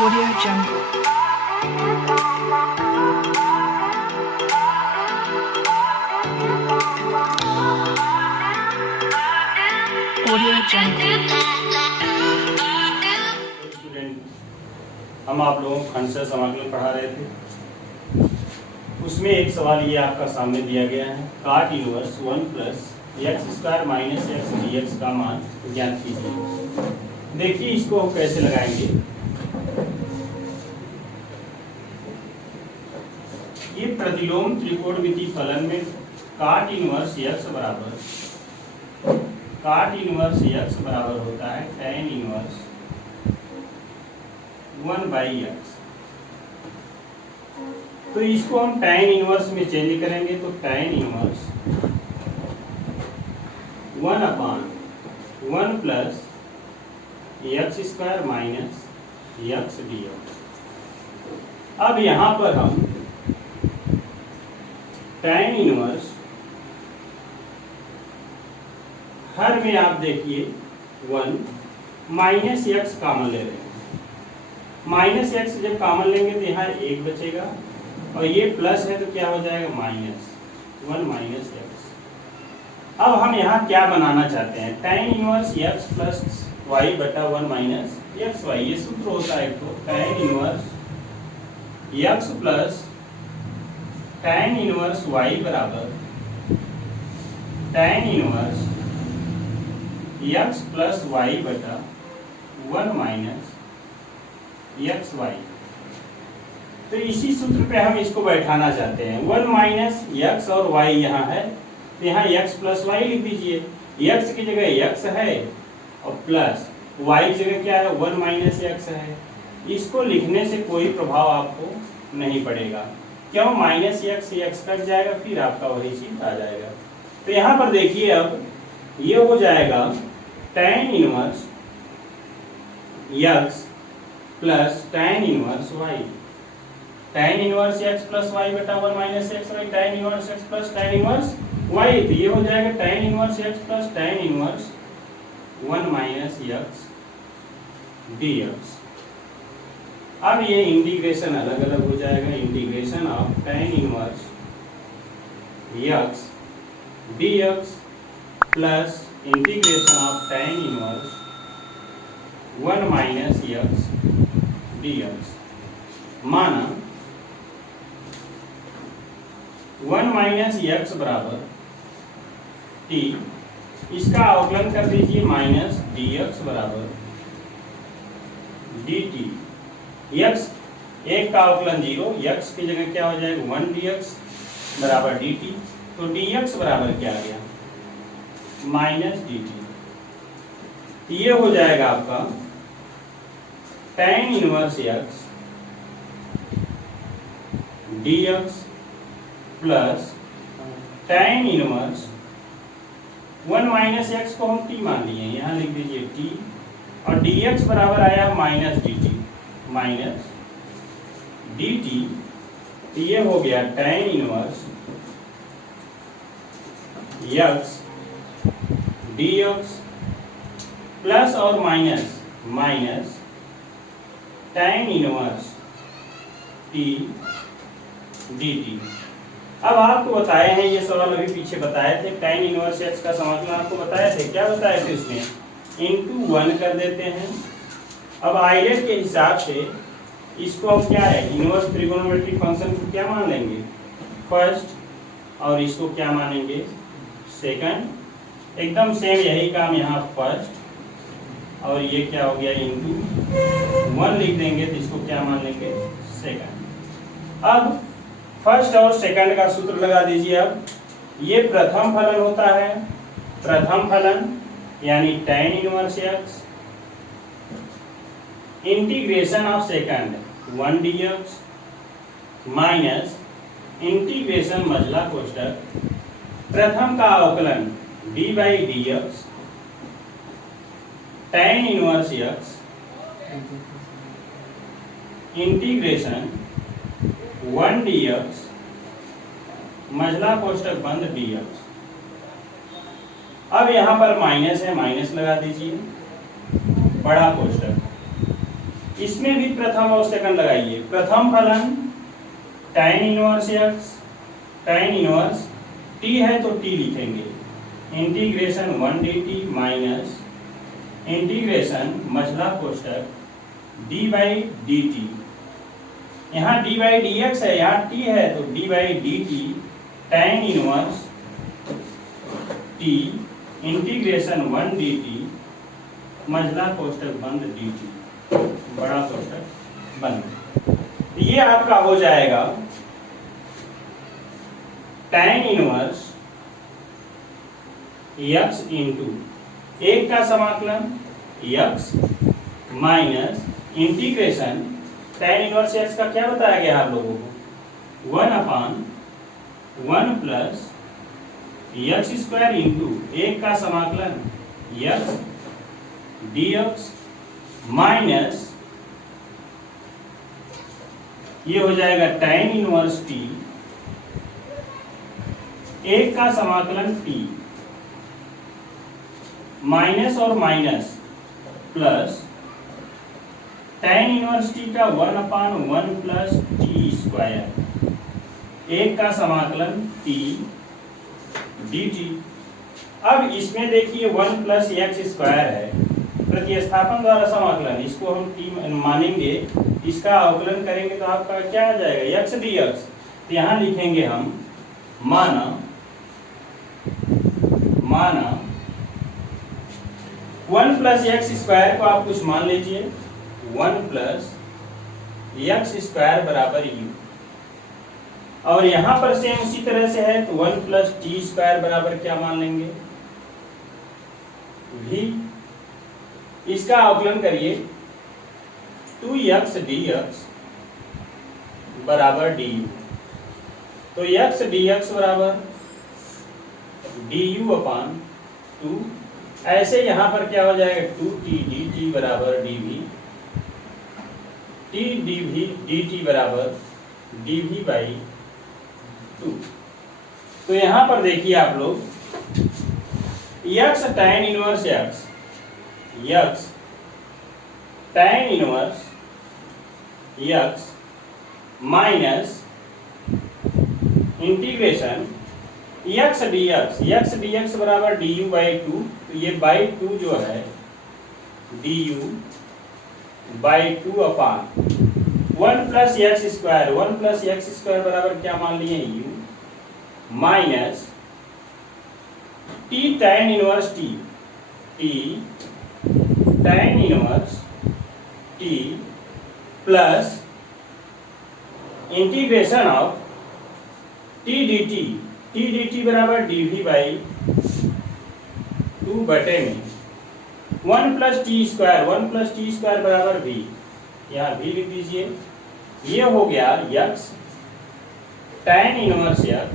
Audio Jungle. Audio Jungle. Student, हम आप लोगों को खंड समाकलन पढ़ा रहे थे। उसमें एक सवाल ये आपका सामने दिया गया है, काट inverse 1 plus x square minus x D x का मान ज्ञात कीजिए। देखिए इसको हम कैसे लगाएंगे। ये प्रतिलोम त्रिकोणमिति फलन में काट इनवर्स एक्स बराबर होता है tan इनवर्स 1/x। तो इसको हम tan इनवर्स में चेंज करेंगे तो tan inverse 1/1 plus x square minus x D x. अब यहां पर हम tan इनवर्स हर में आप देखिए 1 माइनस एक्स कॉमन ले रहे हैं। माइनस एक्स जब कॉमन लेंगे तो यहाँ 1 बचेगा और ये प्लस है तो क्या हो जाएगा -1 माइनस एक्स। अब हम यहाँ क्या बनाना चाहते हैं, tan inverse x plus y बटा 1 माइनस एक्स वाई। ये सूत्र होता है तो tan inverse x plus tan inverse y बराबर tan inverse x plus y बटा 1 माइनस एक्स वाई। तो इसी सूत्र पे हम इसको बैठाना चाहते हैं। 1 माइनस एक्स और वाई यहाँ है तो यहाँ एक्स प्लस वाई लिख दीजिए। एक्स की जगह एक्स है और प्लस वाई की जगह क्या है 1 माइनस एक्स है। इसको लिखने से कोई प्रभाव आपको नहीं पड़ेगा, क्यों, माइनस एक्स एक्स कट जाएगा फिर आपका वही चीज आ जाएगा। तो यहाँ पर देखिए अब ये हो जाएगा tan inverse x plus tan inverse y। tan inverse x plus y बटा 1 minus x y, tan inverse x plus tan inverse y। तो ये हो जाएगा tan inverse x plus tan inverse 1 minus x dx। अब ये integration अलग अलग हो जाएगा। Integration of tan inverse x dx plus integration of tan inverse 1 minus x dx। माना 1 माइनस एक्स बराबर t, इसका अवकलन कर दीजिए माइनस dx बराबर dt। x एक का अवकलन 0, x की जगह क्या हो जाएगा 1 dx बराबर dt। तो dx बराबर क्या आ गया माइनस dt। ये हो जाएगा आपका tan inverse x dx plus tan inverse 1 minus x को हम t मान लिए, यहाँ लिख दीजिए t, और dx बराबर आया माइनस dt माइनस dt। ये हो गया tan inverse x dx plus और minus minus tan inverse t dt। अब आपको बताए हैं, ये सवाल अभी पीछे बताए थे, tan इनवर्स x का समाकलन आपको बताए थे। क्या बताए थे इसमें, इंटू 1 कर देते हैं। अब आइलेट के हिसाब से इसको हम क्या है, इनवर्स ट्रिगोनोमेट्रिक फंक्शन को क्या मान लेंगे फर्स्ट, और इसको क्या मानेंगे सेकंड। एकदम सेम यही काम यहाँ फर्स्ट, और ये क्या हो गया इंटू 1 लिख देंगे तो इसको क्या मान लेंगे सेकंड। अब फर्स्ट और सेकंड का सूत्र लगा दीजिए। अब ये प्रथम फलन होता है, प्रथम फलन यानी tan inverse x integration of second 1 dx minus integration मझला कोष्ठक प्रथम का अवकलन d/dx tan inverse x integration 1 dx मझला कोष्ठक बंद dx। अब यहाँ पर माइनस है, माइनस लगा दीजिए, बड़ा कोष्ठक इसमें भी प्रथम और सेकंड लगाइए। प्रथम फलन tan inverse x, tan inverse t है तो t लिखेंगे, इंटीग्रेशन 1 dt माइनस इंटीग्रेशन मझला कोष्टक d बाई डी टी। यहाँ d बाई डी एक्स है, यहाँ t है तो d by d t tan inverse t integration 1 dt मझला कोष्टक बंद dt, बड़ा कोष्टक बंद। ये आपका हो जाएगा tan इनवर्स x इंटू एक का समाकलन x minus integration tan inverse x का क्या बताया गया आप लोगों को, 1/1 प्लस x स्क्वायर इंटू एक का समाकलन x dx माइनस ये हो जाएगा tan इनवर्स t एक का समाकलन t माइनस और minus plus tan inverse t का 1/1 प्लस t स्क्वायर एक का समाकलन t dt। अब इसमें देखिए 1 प्लस एक्स स्क्वायर है, प्रतिस्थापन द्वारा समाकलन, इसको हम t मानेंगे, इसका अवकलन करेंगे तो आपका क्या आ जाएगा x dx। तो यहाँ लिखेंगे हम माना 1 प्लस एक्स स्क्वायर को आप कुछ मान लीजिए, 1 प्लस एक्स स्क्वायर बराबर u, और यहाँ पर सेम उसी तरह से है तो 1 प्लस टी स्क्वायर बराबर क्या मान लेंगे v। इसका अवकलन करिए 2x dx बराबर du, तो x dx बराबर du अपान 2, ऐसे यहाँ पर क्या हो जाएगा 2t dt बराबर dv, t dv dt बराबर dv बाई 2। तो यहाँ पर देखिए आप लोग x tan inverse x tan inverse x minus integration x dx बराबर du बाई 2, तो ये बाई 2 जो है du by 2 upon 1 plus x square, 1 plus x square बराबर क्या मान लिए u minus t tan inverse t tan inverse t plus integration of t dt बराबर dv बाई 2 बटे में 1 प्लस टी स्क्वायर बराबर v, यहाँ v लिख दीजिए। ये हो गया x tan inverse x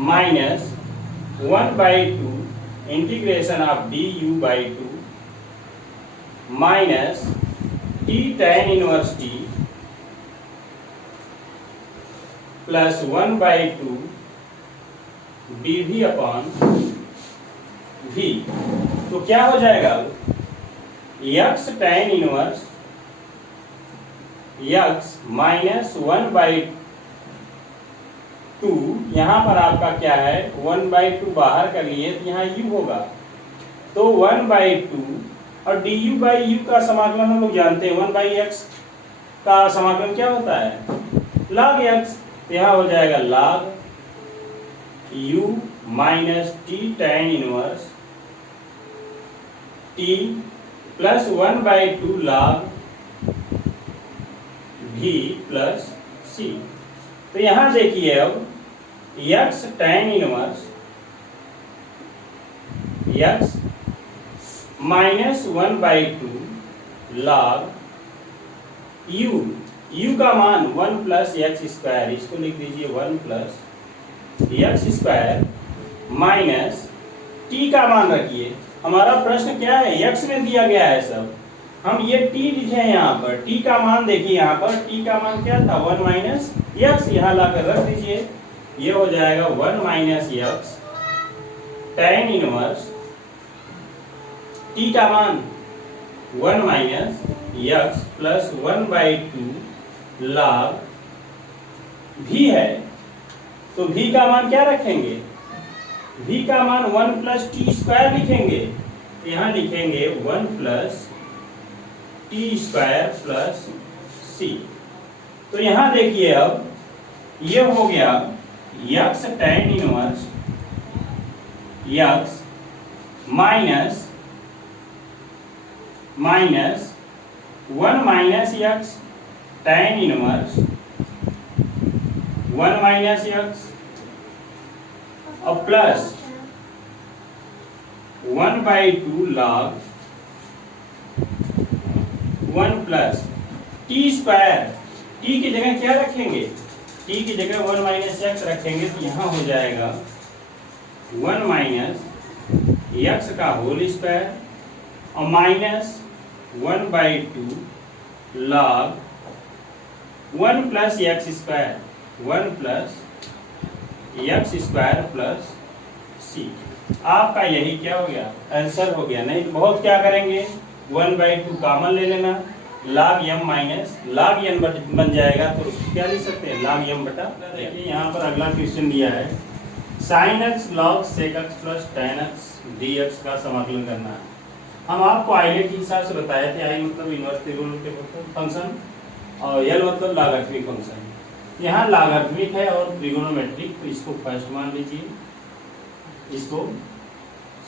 minus 1 by 2 integration of du by 2 minus t tan inverse t plus 1 by 2 dv upon v। तो क्या हो जाएगा x tan inverse x minus 1 by 2, यहाँ पर आपका क्या है 1 बाई 2 बाहर कर लिए तो यहाँ u होगा, तो 1 बाई 2 और du बाई u का समाकलन हम लोग जानते हैं, 1 बाई x का समाकलन क्या होता है log x, तो यहाँ हो जाएगा log u minus t tan inverse t plus 1 by 2 log v plus c। तो यहाँ देखिए अब x tan inverse x minus 1 by 2 log u का मान 1 प्लस एक्स स्क्वायर, इसको लिख दीजिए 1 plus x square minus t का मान रखिए। हमारा प्रश्न क्या है x में दिया गया है सब, हम ये t लिखे हैं यहाँ पर, t का मान देखिए, यहाँ पर t का मान क्या था 1 माइनस एक्स, यहाँ लाकर रख दीजिए, ये हो जाएगा 1 minus x tan inverse t का मान 1 minus x plus 1/2 log v है, तो v का मान क्या रखेंगे? v का मान 1 प्लस टी स्क्वायर लिखेंगे। यहाँ लिखेंगे 1 plus t square plus c. तो यहाँ देखिए, अब ये हो गया x tan inverse x minus 1 minus x tan inverse 1 minus x और plus 1/2 log 1 plus t square. T की जगह क्या रखेंगे? टी की जगह 1 माइनस यक्स रखेंगे, तो यहाँ हो जाएगा 1 माइनस यक्स का होल स्क्वायर और minus 1/2 log 1 plus x square, 1 plus x square plus c. आपका यही क्या हो गया? आंसर हो गया। नहीं तो बहुत क्या करेंगे, 1/2 कॉमन ले लेना, log m minus log n बन जाएगा, तो उसको क्या लिख सकते हैं? log m बटा। देखिए यहाँ पर अगला क्वेश्चन दिया है, sin x log sec x plus tan x dx का समाकलन करना है। हम आपको आइलेट के हिसाब से बताए थे, आई मतलब इनवर्स त्रिकोणमितिक फंक्शन और एल मतलब लॉगरिथमिक फंक्शन। यहाँ लॉगरिथमिक है और त्रिकोणोमेट्रिक, तो इसको फर्स्ट मान लीजिए, इसको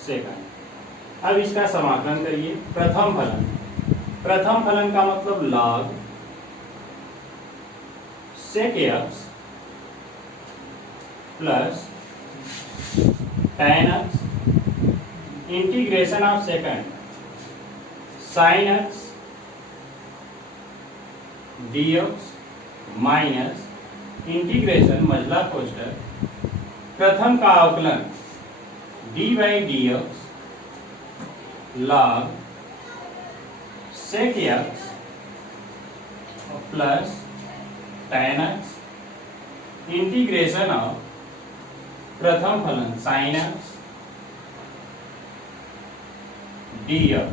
सेकंड। अब इसका समाकलन करिए। प्रथम फलन, प्रथम फलन का मतलब log sec x plus tan x integration of second sin x dx minus integration मझला कोष्ठक प्रथम का अवकलन d/dx log sec x plus tan x integration of प्रथम फलन sin x dx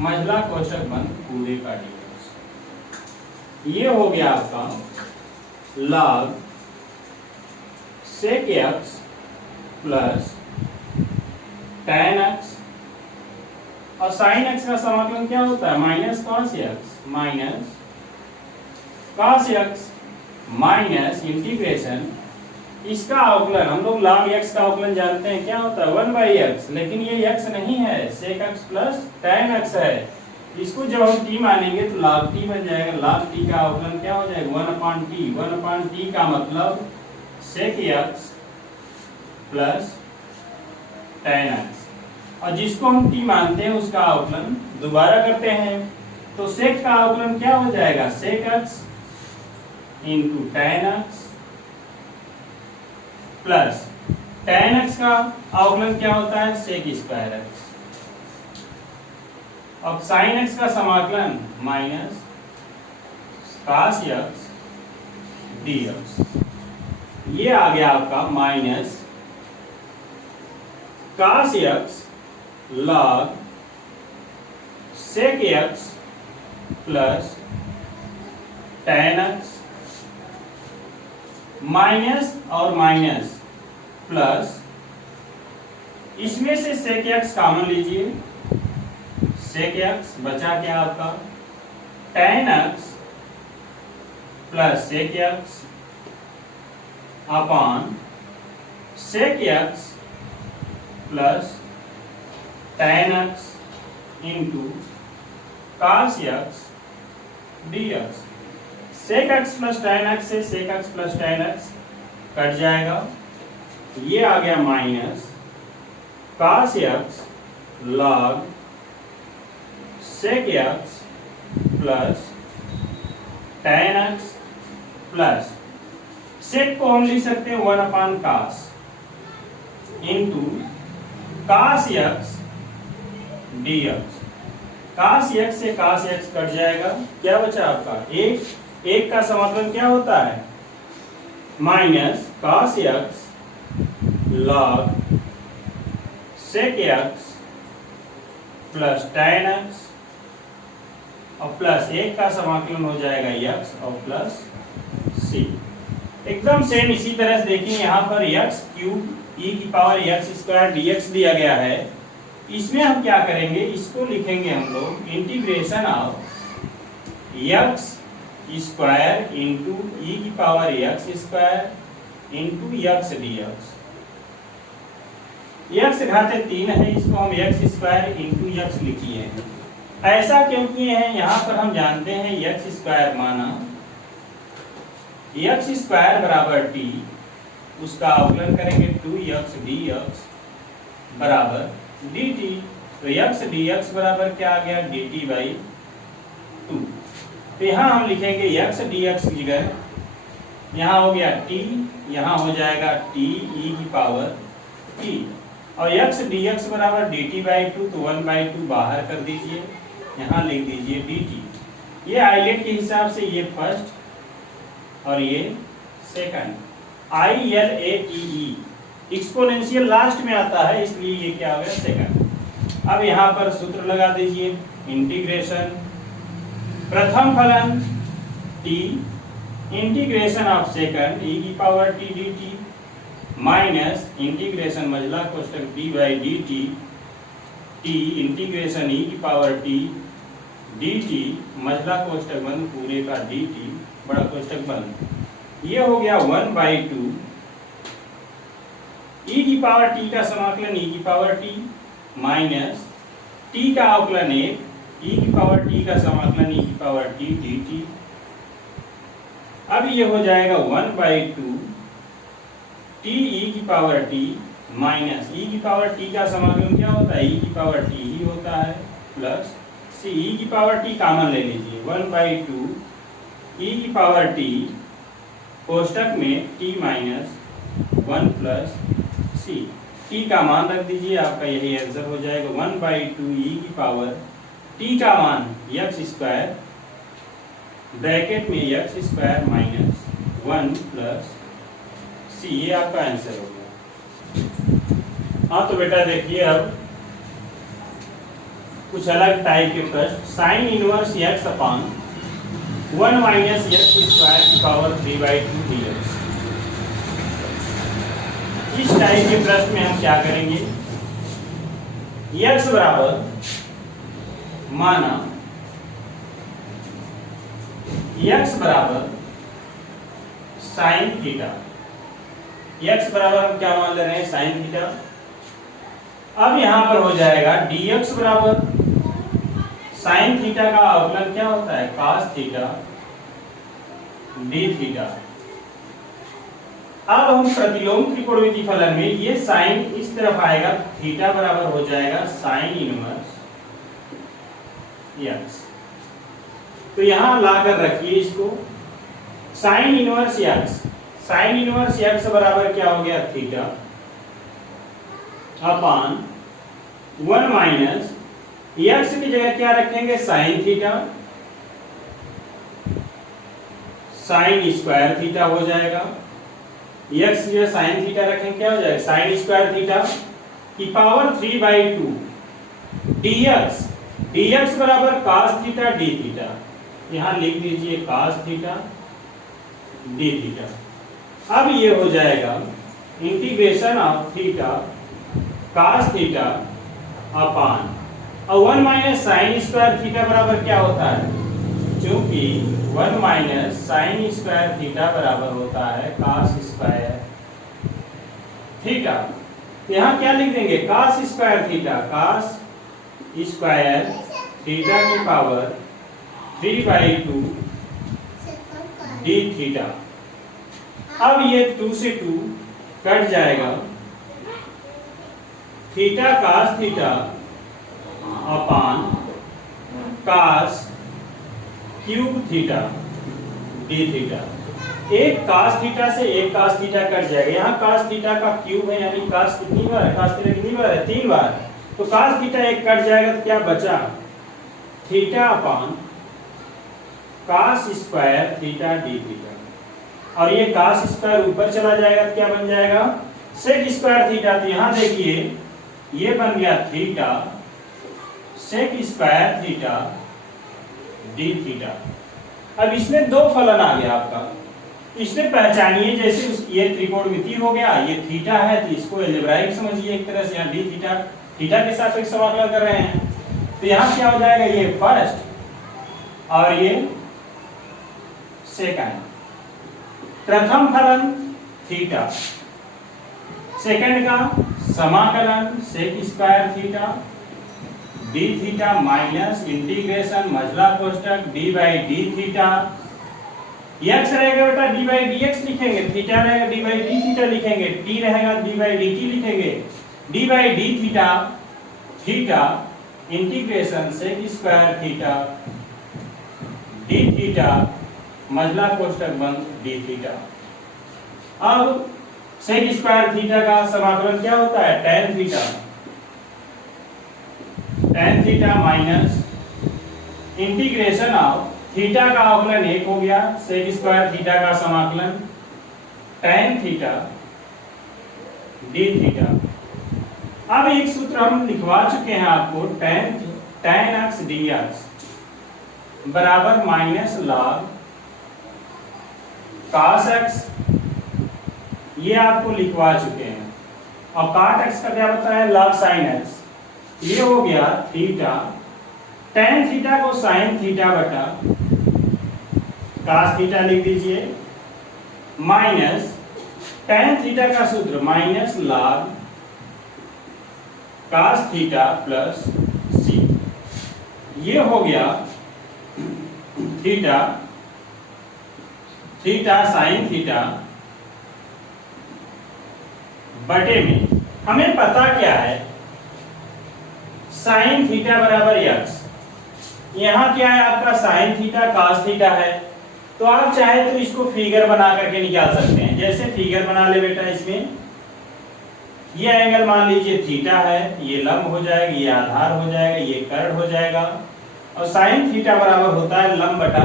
मझला कोष्ठक बंद पूरे का dx। ये हो गया आपका log sec x plus tan x और sin x का समाकलन क्या होता है? Minus cos x minus cos x minus integration इसका अवकलन, हम लोग log x का अवकलन जानते हैं क्या होता है? 1/x, लेकिन ये x नहीं है, sec x plus tan x है। इसको जब हम t मानेंगे तो log t बन जाएगा। log t का अवकलन क्या हो जाएगा? 1/t। 1/t का मतलब sec x plus tan x, और जिसको हम t मानते हैं उसका अवकलन दोबारा करते हैं, तो sec का अवकलन क्या हो जाएगा? sec x into tan x plus tan x का अवकलन क्या होता है? sec square x। अब sin x का समाकलन माइनस cos x dx। ये आ गया आपका minus cos x log sec x plus tan x minus और माइनस प्लस, इसमें से sec x कॉमन लीजिए, sec x बचा क्या आपका? tan x plus sec x upon sec x plus tan x into cos x dx। sec x plus tan x से sec x plus tan x cut जाएगा, ये आ गया minus cos x log sec x plus tan x plus sec को हम लिख सकते हैं 1/cos into cos x dx। cos x से cos x कट जाएगा, क्या बचा आपका? एक का समाकलन क्या होता है? Minus cos x log sec x plus tan x और प्लस 1 का समाकलन हो जाएगा x और प्लस c। एकदम सेम इसी तरह से देखिए यहाँ पर x क्यूब e की पावर x स्क्वायर dx दिया गया है। इसमें हम क्या करेंगे, इसको लिखेंगे हम लोग integration of x square into e की power x square into x dx। x घाते 3 है, इसको हम x स्क्वायर इंटू x लिखिए हैं। ऐसा क्यों किए हैं, यहाँ पर हम जानते हैं x स्क्वायर माना x स्क्वायर बराबर t, उसका अवकलन करेंगे 2x dx बराबर dt। तो x dx बराबर क्या आ गया, dt बाई 2। तो यहाँ हम लिखेंगे x dx की जगह यहाँ हो गया t, यहाँ हो जाएगा t e की पावर t, और x dx बराबर dt बाई 2, तो 1/2 बाहर कर दीजिए, यहाँ लिख दीजिए dt। ये आइलेट के हिसाब से ये फर्स्ट और ये सेकंड, ILATE एक्सपोनेंशियल लास्ट में आता है, इसलिए ये क्या हो गया सेकंड। अब यहाँ पर सूत्र लगा दीजिए, इंटीग्रेशन प्रथम फलन t integration of second e की power t dt minus integration मझला कोष्टक d by dt t integration e की पावर t dt मझला कोष्टक बंद पूरे का dt बड़ा कोष्टक बंद। ये हो गया 1/2 e की पावर t का समाकलन e की पावर t माइनस t का अवकलन 1 e की पावर t का समाकलन e की पावर t dt। अब ये हो जाएगा 1/2 t e की पावर t माइनस e की पावर t का समाकलन क्या होता है, e की पावर t ही होता है, प्लस c e की पावर t कॉमन ले लीजिए, 1/2 e की पावर t कोष्टक में t minus 1 plus c, t का मान रख दीजिए, आपका यही आंसर हो जाएगा 1/2 e की पावर t का मान x स्क्वायर ब्रैकेट में x square minus 1 plus c, ये आपका आंसर हो गया। हाँ तो बेटा देखिए अब कुछ अलग टाइप के प्रश्न, साइन इनवर्स x अपान 1 माइनस x स्क्वायर की पावर 3/2 dx। इस टाइप के प्रश्न में हम क्या करेंगे, x बराबर माना x बराबर साइन थीटा, x बराबर हम क्या मान ले रहे हैं, साइन थीटा। अब यहां पर हो जाएगा dx बराबर साइन थीटा का अवकलन क्या होता है, cos थीटा d थीटा। अब हम प्रतिलोम त्रिकोणमिति फलन में ये साइन इस तरफ आएगा, थीटा बराबर हो जाएगा साइन इनवर्स x। तो यहां लाकर रखिए इसको, sine inverse x, sine inverse x बराबर क्या हो गया, थीटा अपान 1 माइनस x की जगह क्या रखेंगे, sine theta, sign square theta हो जाएगा, x की जगह साइन थीटा रखेंगे क्या हो जाएगा, साइन स्क्वायर थीटा की पावर 3/2 dx, dx बराबर cos थीटा d थीटा, यहां लिख दीजिए cos थीटा d थीटा। अब ये हो जाएगा integration of theta cos theta upon, और 1 माइनस साइन स्क्वायर थीटा बराबर क्या होता है, क्योंकि 1 माइनस साइन स्क्वायर थीटा बराबर होता है cos स्क्वायर थीटा। यहाँ क्या लिख देंगे, cos square theta, cos square theta की पावर 3/2 d थीटा। अब ये 2 से 2 कट जाएगा, theta cos theta upon cos cube theta d theta. एक cos थीटा से एक cos थीटा कट जाएगा, यहाँ cos थीटा का क्यूब है, यानी cos कितनी बार है, cos थीटा कितनी बार है, 3 बार। तो cos थीटा एक कट जाएगा तो क्या बचा, theta upon cos square theta d theta, और ये cos स्क्वायर ऊपर चला जाएगा तो क्या बन जाएगा, sec स्क्वायर थीटा। तो यहाँ देखिए ये बन गया theta sec square theta d theta. अब इसमें दो फलन आ गया आपका, इसमें पहचानिए जैसे ये त्रिकोणमिति हो गया, ये थीटा है तो इसको एल्जेब्राइक समझिए एक तरह से, यहाँ डी थीटा थीटा के साथ एक समाकलन कर रहे हैं, तो यहाँ क्या हो जाएगा, ये फर्स्ट और ये सेकंड। प्रथम फलन थीटा, सेकंड का समाकलन sec square theta d theta minus integration मझला कोष्टक d by d theta. X रहेगा बेटा डी बाई डी एक्स लिखेंगे, थीटा रहेगा डी बाई डी थीटा लिखेंगे, टी रहेगा डी बाई डी टी लिखेंगे, d by d theta theta integration sec square theta d theta मझला कोष्टक बंद डी थीटा। अब सेक स्क्वायर थीटा का समाकलन क्या होता है, tan theta, tan theta minus integration of theta का अवकलन 1 हो गया, सेक स्क्वायर थीटा का समाकलन tan थीटा डी थीटा। अब एक सूत्र हम लिखवा चुके हैं आपको, tan x dx बराबर माइनस log cos x, ये आपको लिखवा चुके हैं, और cot x का क्या बताया, log sin x। ये हो गया थीटा, tan थीटा को sin थीटा बटा cos थीटा लिख दीजिए, माइनस tan थीटा का सूत्र minus log cos theta plus c। ये हो गया थीटा थीटा sin थीटा बटे में, हमें पता क्या है, sin थीटा बराबर x, यहाँ क्या है आपका sin थीटा cos थीटा है, तो आप चाहे तो इसको फिगर बना करके निकाल सकते हैं। जैसे फिगर बना ले बेटा, इसमें ये एंगल मान लीजिए थीटा है, ये लंब हो जाएगा, ये आधार हो जाएगा, ये कर्ण हो जाएगा, और sin थीटा बराबर होता है लंब बटा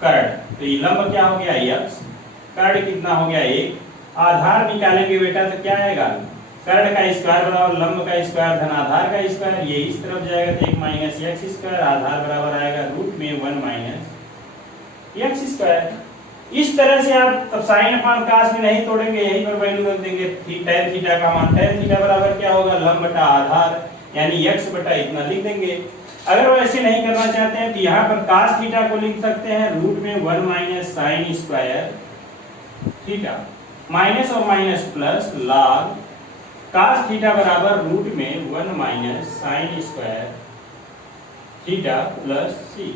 कर्ण, तो ये लंब क्या हो गया x, कर्ण कितना हो गया 1, आधार निकालेंगे बेटा तो क्या आएगा, कर्ण का स्क्वायर बराबर लंब का स्क्वायर धन आधार का स्क्वायर, ये इस तरफ जाएगा तो 1 माइनस एक्स स्क्वायर, आधार बराबर आएगा रूट में 1 माइनस एक्स स्क्वायर। इस तरह से आप अब साइन अपान कास में नहीं तोड़ेंगे, यहीं पर वैल्यू रख देंगे, tan थीटा का मान tan थीटा बराबर क्या होगा, लंब बटा आधार यानी x बटा इतना लिख देंगे। अगर वैसे नहीं करना चाहते हैं तो यहाँ पर cos थीटा को लिख सकते हैं रूट में 1 minus sine square theta, minus और minus plus log cos theta बराबर रूट में 1 minus sine square theta plus c।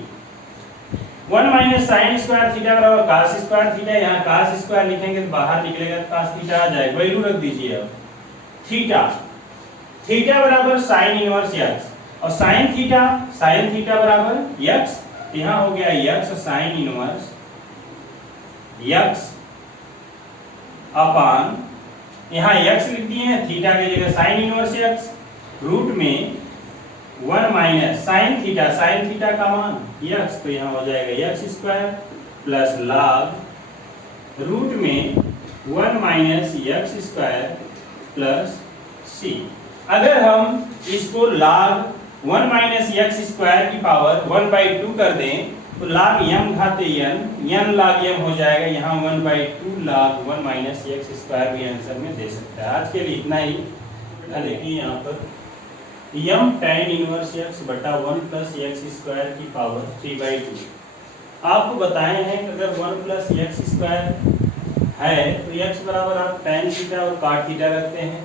1 minus sine square theta बराबर cos स्क्वायर थीटा, यहाँ cos स्क्वायर लिखेंगे तो बाहर निकलेगा cos थीटा आ जाएगा, वैल्यू रख दीजिए। अब थीटा थीटा बराबर साइन इनवर्स x, और साइन थीटा बराबर x, यहाँ हो गया x साइन इनवर्स x अपान, यहाँ x लिख दिए हैं, थीटा की जगह साइन इनवर्स x, रूट में 1 माइनस साइन थीटा का मान x, तो यहाँ हो जाएगा x square plus log root में 1 minus x square plus c। अगर हम इसको log 1 माइनस x स्क्वायर की पावर 1/2 कर दें तो log m घाते n log m हो जाएगा, यहाँ 1/2 log 1 माइनस x स्क्वायर भी आंसर में दे सकता है। आज के लिए इतना ही। देखिए यहाँ पर m tan इनवर्स x बटा 1 प्लस x स्क्वायर की पावर 3/2। आपको बताए हैं कि अगर 1 प्लस x स्क्वायर है तो x बराबर आप tan थीटा और cot थीटा रखते हैं,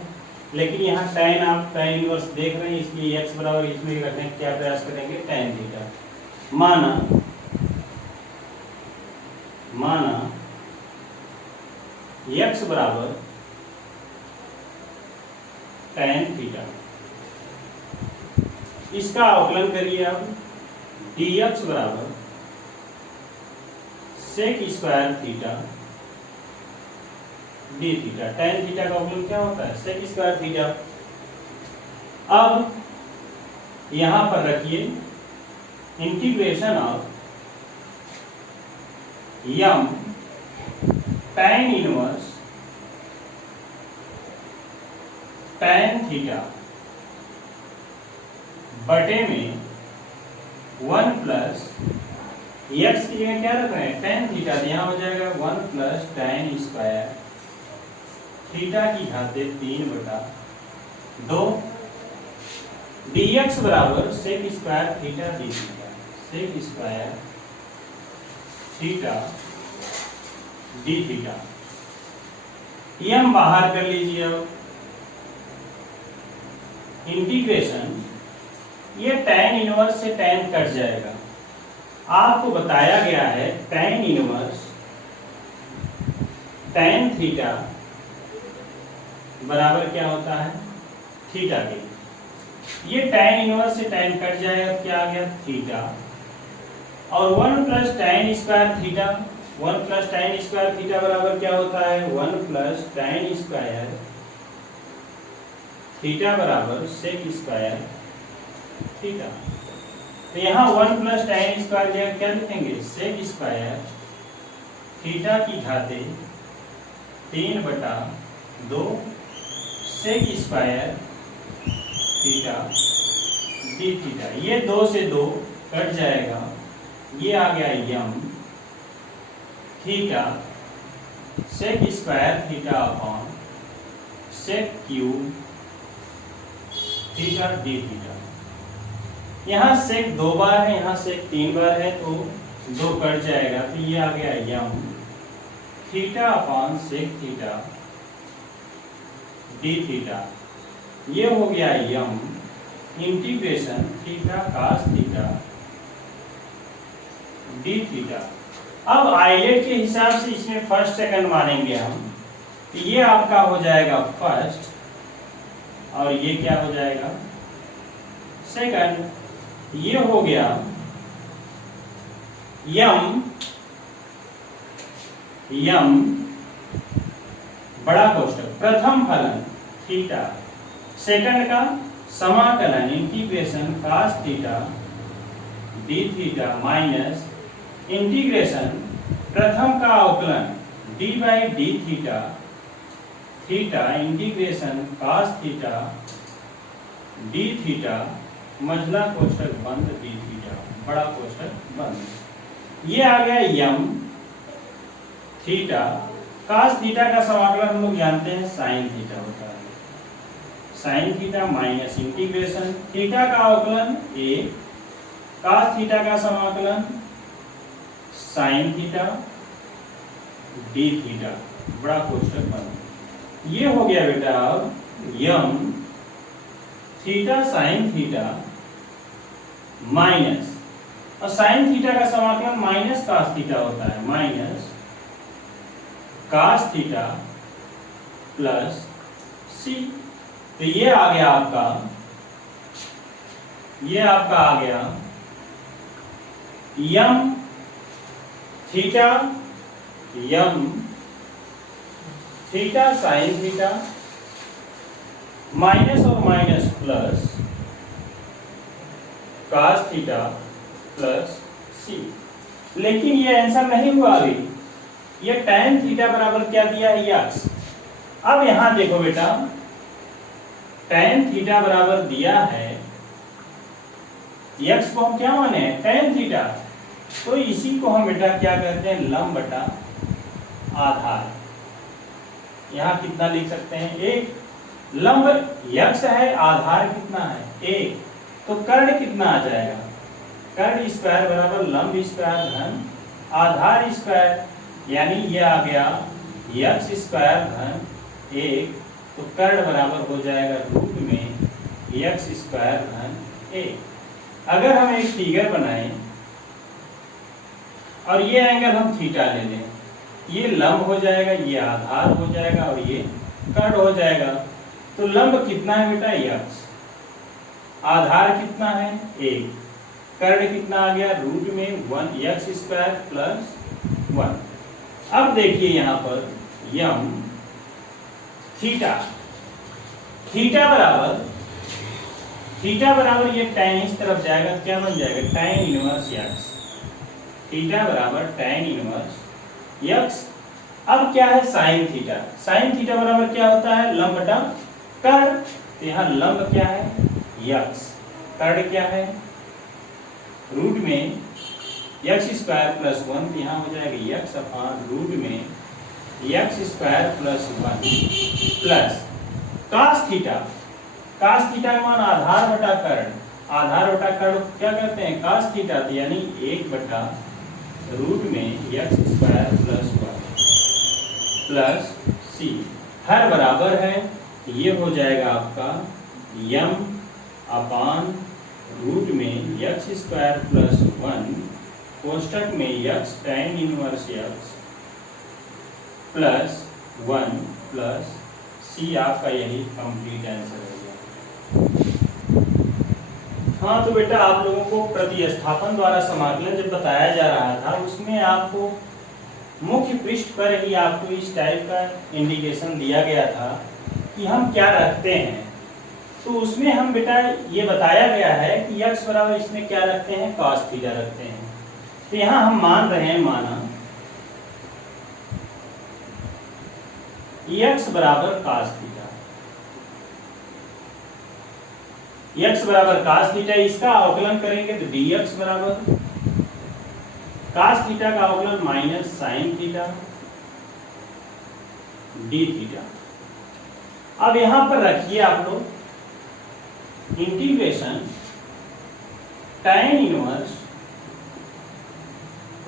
लेकिन यहाँ tan आप tan इनवर्स देख रहे हैं, इसलिए x बराबर इसमें रखने का क्या प्रयास करेंगे, tan थीटा। माना x बराबर tan थीटा, इसका अवकलन करिए आप, dx बराबर sec square theta d theta. tan theta का अवकलन क्या होता है, सेक स्क्वायर थीटा। अब यहां पर रखिए integration of m tan inverse tan theta बटे में 1 प्लस x की जगह क्या रख रहे हैं, tan थीटा, तो यहाँ हो जाएगा 1 प्लस tan स्क्वायर थीटा की घाते 3/2 dx बराबर sec square theta d theta, sec square theta d theta. ये हम बाहर कर लीजिए। अब इंटीग्रेशन, ये tan इनवर्स से tan कट जाएगा। आपको बताया गया है tan इनवर्स tan थीटा बराबर क्या होता है, थीटा के। ये tan इनवर्स से tan कट जाएगा, क्या आ गया, थीटा, और 1 plus tan square theta, 1 plus tan square theta बराबर क्या होता है, 1 प्लस tan स्क्वायर थीटा बराबर sec स्क्वायर थीटा। तो यहाँ 1 प्लस tan स्क्वायर जगह क्या लिखेंगे, sec स्क्वायर थीटा की घाते 3/2 sec square theta d theta. ये 2 से 2 कट जाएगा, ये आ गया यम theta sec square theta upon sec cube theta d theta. यहाँ sec 2 बार है, यहाँ sec 3 बार है, तो 2 कट जाएगा, तो ये आ गया यम theta upon sec theta d theta. ये हो गया यम integration theta cos theta d theta. अब आइलेट के हिसाब से इसमें फर्स्ट सेकंड मानेंगे हम, तो ये आपका हो जाएगा फर्स्ट और ये क्या हो जाएगा, सेकंड। ये हो गया यम बड़ा कोष्टक प्रथम फलन थीटा, सेकंड का समाकलन integration cos theta d theta minus integration प्रथम का अवकलन d by d theta theta integration cos theta d theta मझला कोष्टक बंद डी थीटा बड़ा कोष्टक बंद। ये आ गया यम थीटा। cos थीटा का समाकलन हम लोग जानते हैं sin थीटा होता है, sin theta minus integration theta का अवकलन a, cos थीटा का समाकलन sin थीटा डी थीटा बड़ा कोष्टक बंद। ये हो गया बेटा अब यम थीटा sin थीटा माइनस, और sin थीटा का समाकलन माइनस cos थीटा होता है, minus cos theta plus c। तो ये आ गया आपका, ये आपका आ गया यम थीटा sin थीटा माइनस और minus plus cos theta plus c। लेकिन ये आंसर नहीं हुआ अभी, ये tan थीटा बराबर क्या दिया है, x। अब यहां देखो बेटा, tan थीटा बराबर दिया है, x को हम क्या माने हैं, tan थीटा, तो इसी को हम बेटा क्या कहते हैं, लंब बटा आधार। यहां कितना लिख सकते हैं, एक लंब x है, आधार कितना है, 1, तो कर्ण कितना आ जाएगा, कर्ण स्क्वायर बराबर लंब स्क्वायर धन आधार स्क्वायर, यानी ये आ गया x स्क्वायर धन 1, तो कर्ण बराबर हो जाएगा रूट में x स्क्वायर धन 1। अगर हम एक फिगर बनाएं और ये एंगल हम थीटा ले लें, ये लंब हो जाएगा, ये आधार हो जाएगा और ये कर्ण हो जाएगा, तो लंब कितना है बेटा, x, आधार कितना है 1, कर्ण कितना आ गया, रूट में 1 x स्क्वायर प्लस 1। अब देखिए यहां पर यम थीटा बराबर ये tan इस तरफ जाएगा, क्या बन जाएगा, tan इनवर्स x, थीटा बराबर tan इनवर्स x। अब क्या है sin थीटा बराबर क्या होता है, लंब बटा कर्ण, तो यहाँ लंब क्या है x, कर्ण क्या है, रूट में एक्स स्क्वायर प्लस 1, तो यहाँ हो जाएगा एक्स अपॉन रूट में x square plus 1 plus cos theta. Cos theta का मान आधार बटा कर्ण, आधार बटा कर्ण क्या करते हैं कास थीटा, तो यानी 1 बटा रूट में x square plus 1 plus c, हर बराबर है, ये हो जाएगा आपका यम अपान रूट में एक्स स्क्वायर प्लस 1 कोष्टक में x tan inverse x plus 1 plus c, आपका यही कंप्लीट आंसर हो गया। हाँ तो बेटा आप लोगों को प्रतिस्थापन द्वारा समाकलन जब बताया जा रहा था उसमें आपको मुख्य पृष्ठ पर ही आपको इस टाइप का इंडिकेशन दिया गया था कि हम क्या रखते हैं। तो उसमें हम बेटा ये बताया गया है कि x बराबर इसमें क्या रखते हैं cos थीटा रखते हैं। तो यहाँ हम मान रहे हैं माना x बराबर cos थीटा, x बराबर cos थीटा, इसका अवकलन करेंगे तो dx बराबर cos थीटा का अवकलन minus sign theta d theta. अब यहां पर रखिए आप लोग इंटीग्रेशन tan इनवर्स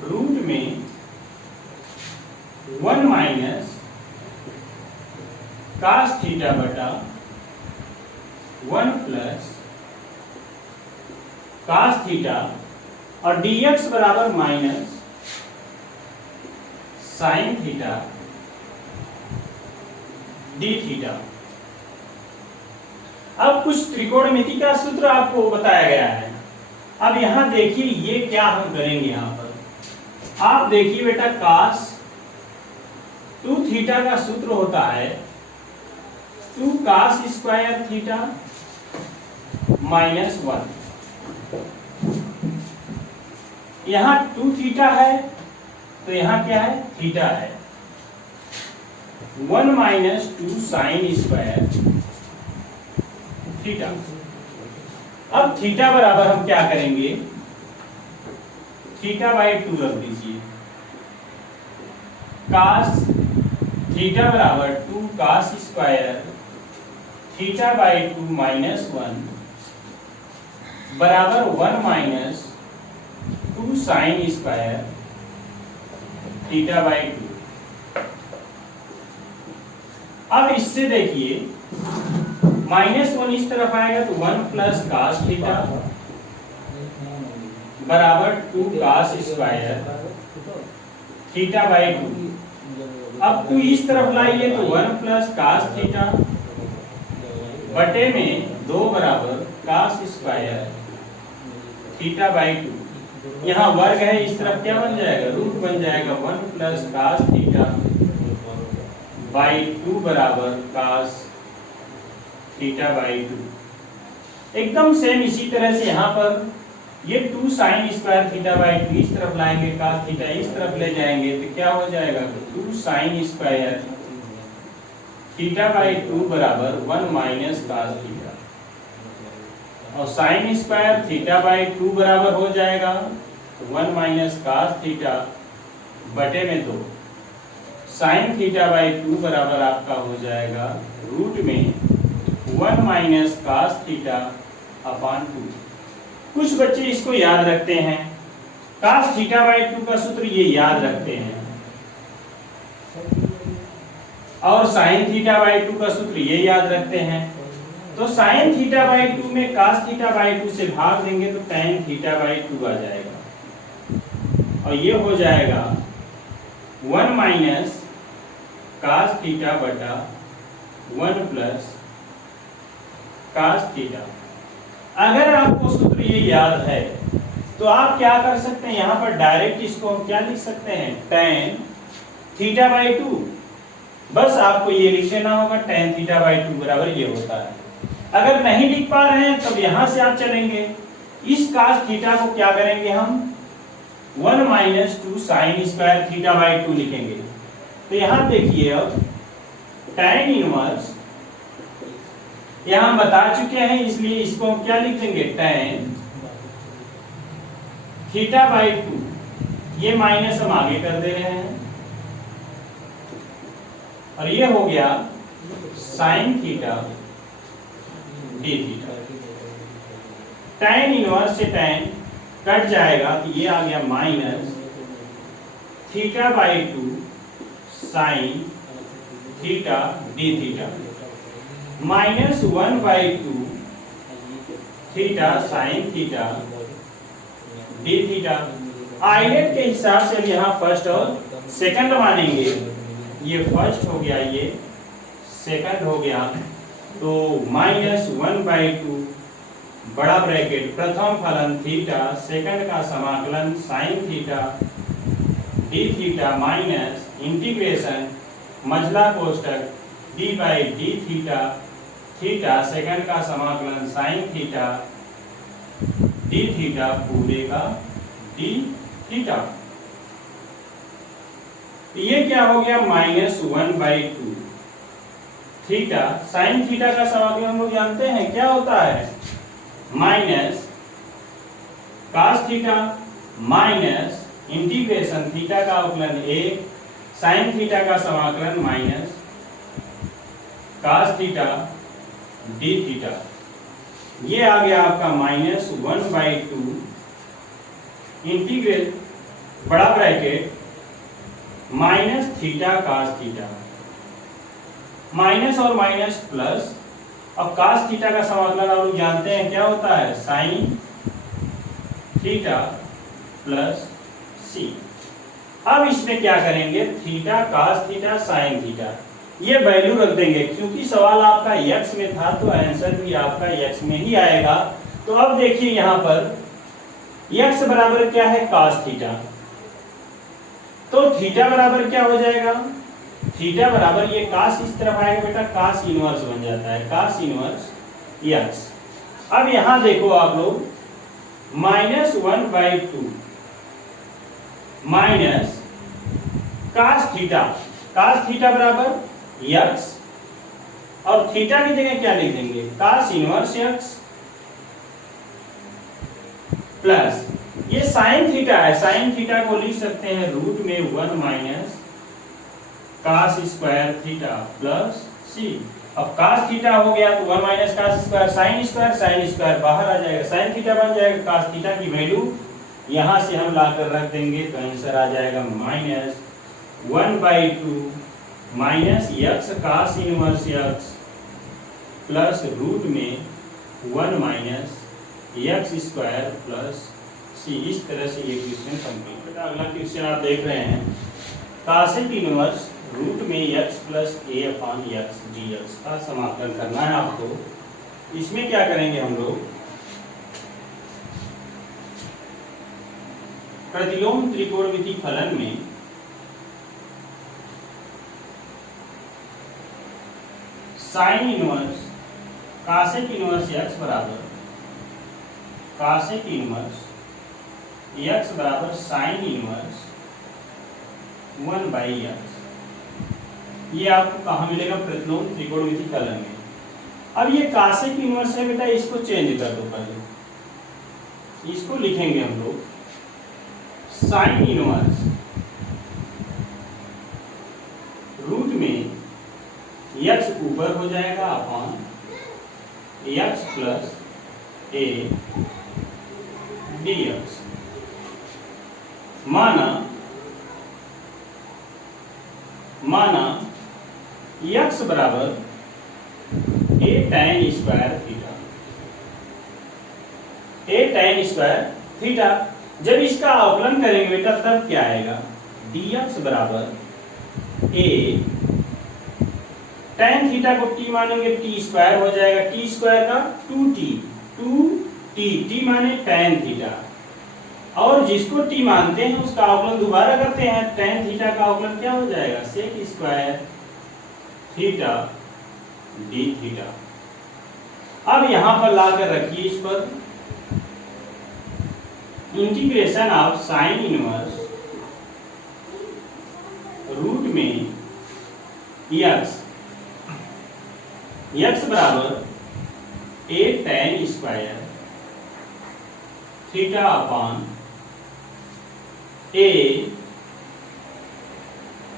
रूट में 1 माइनस cos थीटा बटा 1 प्लस cos थीटा और dx बराबर minus sign theta d theta. अब कुछ त्रिकोणमिति का सूत्र आपको बताया गया है। अब यहां देखिए ये क्या हम करेंगे, यहां पर आप देखिए बेटा cos 2 थीटा का सूत्र होता है 2 cos स्क्वायर थीटा माइनस 1। यहां 2 थीटा है तो यहां क्या है थीटा है, 1 माइनस 2 साइन स्क्वायर थीटा। अब थीटा बराबर हम क्या करेंगे, थीटा बाई 2 रख दीजिए, cos थीटा बराबर 2 cos square theta by 2 minus 1 बराबर 1 minus 2 sign square theta by 2। अब इससे देखिए -1 इस तरफ आएगा तो 1 प्लस cos थीटा बराबर 2 cos स्क्वायर थीटा बाई 2। अब 2 इस तरफ लाइए तो 1 प्लस cos थीटा बटे में 2 बराबर cos स्क्वायर थीटा बाई 2। यहाँ वर्ग है, इस तरफ क्या बन जाएगा रूट बन जाएगा, 1 प्लस cos थीटा बाई 2 बराबर cos थीटा बाई 2। एकदम सेम इसी तरह से यहाँ पर ये 2 साइन स्क्वायर थीटा बाई 2 इस तरफ लाएंगे, cos थीटा इस तरफ ले जाएंगे तो क्या हो जाएगा 2 साइन स्क्वायर थीटा बाई 2 बराबर 1 माइनस cos थीटा, और साइन स्क्वायर थीटा बाई 2 बराबर हो जाएगा 1 माइनस cos थीटा बटे में 2 साइन थीटा बाई 2 बराबर आपका हो जाएगा रूट में 1 माइनस cos थीटा अपान 2। कुछ बच्चे इसको याद रखते हैं, cos थीटा बाई 2 का सूत्र ये याद रखते हैं, और साइन थीटा बाई 2 का सूत्र ये याद रखते हैं। तो साइन थीटा बाई 2 में cos थीटा बाई 2 से भाग देंगे तो tan थीटा बाई 2 आ जाएगा, और ये हो जाएगा 1 माइनस cos थीटा बटा 1 प्लस cos थीटा। अगर आपको सूत्र ये याद है तो आप क्या कर सकते हैं, यहाँ पर डायरेक्ट इसको हम क्या लिख सकते हैं tan थीटा बाई 2, बस आपको ये लिख देना होगा tan थीटा बाई 2 बराबर ये होता है। अगर नहीं लिख पा रहे हैं तब यहां से आप चलेंगे, इस cos थीटा को क्या करेंगे हम 1 minus 2 sign square theta by 2 लिखेंगे। तो यहां देखिए अब tan इनवर्स यहां हम बता चुके हैं, इसलिए इसको हम क्या लिख देंगे tan थीटा बाई 2 ये माइनस हम आगे कर दे रहे हैं, और ये हो गया sine theta d theta. tan inverse से tan कट जाएगा तो ये आ गया minus theta by 2 sine theta d theta, minus 1/2 theta sine theta d theta. ILATE के हिसाब से हम यहाँ फर्स्ट और सेकंड मानेंगे। ये फर्स्ट हो गया, ये सेकंड हो गया, तो माइनस 1/2 बड़ा ब्रैकेट प्रथम फलन थीटा सेकंड का समाकलन sine theta d theta minus integration मझला कोष्टक d by d theta theta second का समाकलन साइन थीटा डी थीटा पूरे का डी थीटा। ये क्या हो गया माइनस 1/2 थीटा साइन थीटा का समाकलन हम लोग जानते हैं क्या होता है, minus cos theta minus integration theta का अवकलन a साइन थीटा का समाकलन minus cos theta d theta. ये आ गया आपका माइनस 1/2 इंटीग्रेट बड़ा bracket minus theta cos theta, minus और माइनस प्लस। अब cos थीटा का समाकलन आप लोग जानते हैं क्या होता है, साइन थीटा प्लस सी। अब इसमें क्या करेंगे, theta cos theta sine theta ये वैल्यू रख देंगे, क्योंकि सवाल आपका x में था तो आंसर भी आपका x में ही आएगा। तो अब देखिए यहाँ पर x बराबर क्या है, cos थीटा, तो थीटा बराबर क्या हो जाएगा, थीटा बराबर ये cos इस तरफ आएगा बेटा, cos इनवर्स बन जाता है, cos इनवर्स x। अब यहां देखो आप लोग माइनस 1/2 माइनस cos थीटा बराबर x, और थीटा की जगह क्या लिख देंगे, cos इनवर्स x प्लस ये साइन थीटा है, साइन थीटा को लिख सकते हैं रूट में 1 minus cos square theta plus c. अब cos थीटा हो गया तो 1 minus cos square sine square बाहर आ जाएगा, साइन थीटा बन जाएगा, cos थीटा की वैल्यू यहां से हम लाकर रख देंगे तो आंसर आ जाएगा minus 1/2 minus x cos inverse x plus root में 1 minus x square plus c. इस तरह से ये क्वेश्चन कंप्लीट। अगला क्वेश्चन आप देख रहे हैं, कासेक इनवर्स रूट में x plus a upon x dx का समाकलन करना है आपको। इसमें क्या करेंगे हम लोग, प्रतिलोम त्रिकोणमिति फलन में साइन इनवर्स कासेक इनवर्स x बराबर कासेक इनवर्स x बराबर साइन इनवर्स 1/x, ये आपको कहाँ मिलेगा, प्रतिलोम त्रिकोणमिति फलन में। अब ये कासेक इनवर्स है बेटा, इसको चेंज कर दो, पहले इसको लिखेंगे हम लोग साइन इनवर्स रूट में x ऊपर हो जाएगा upon x plus a dx, माना x बराबर a tan square theta, a tan square theta. जब इसका अवकलन करेंगे बेटा तब क्या आएगा, dx बराबर a tan थीटा को t मानेंगे t स्क्वायर हो जाएगा, t स्क्वायर का 2t t माने tan थीटा, और जिसको t मानते हैं उसका अवकलन दोबारा करते हैं, tan थीटा का अवकलन क्या हो जाएगा, sec square theta d theta. अब यहां पर लाकर रखिए इस पर integration of sine inverse root में x बराबर a tan square theta upon a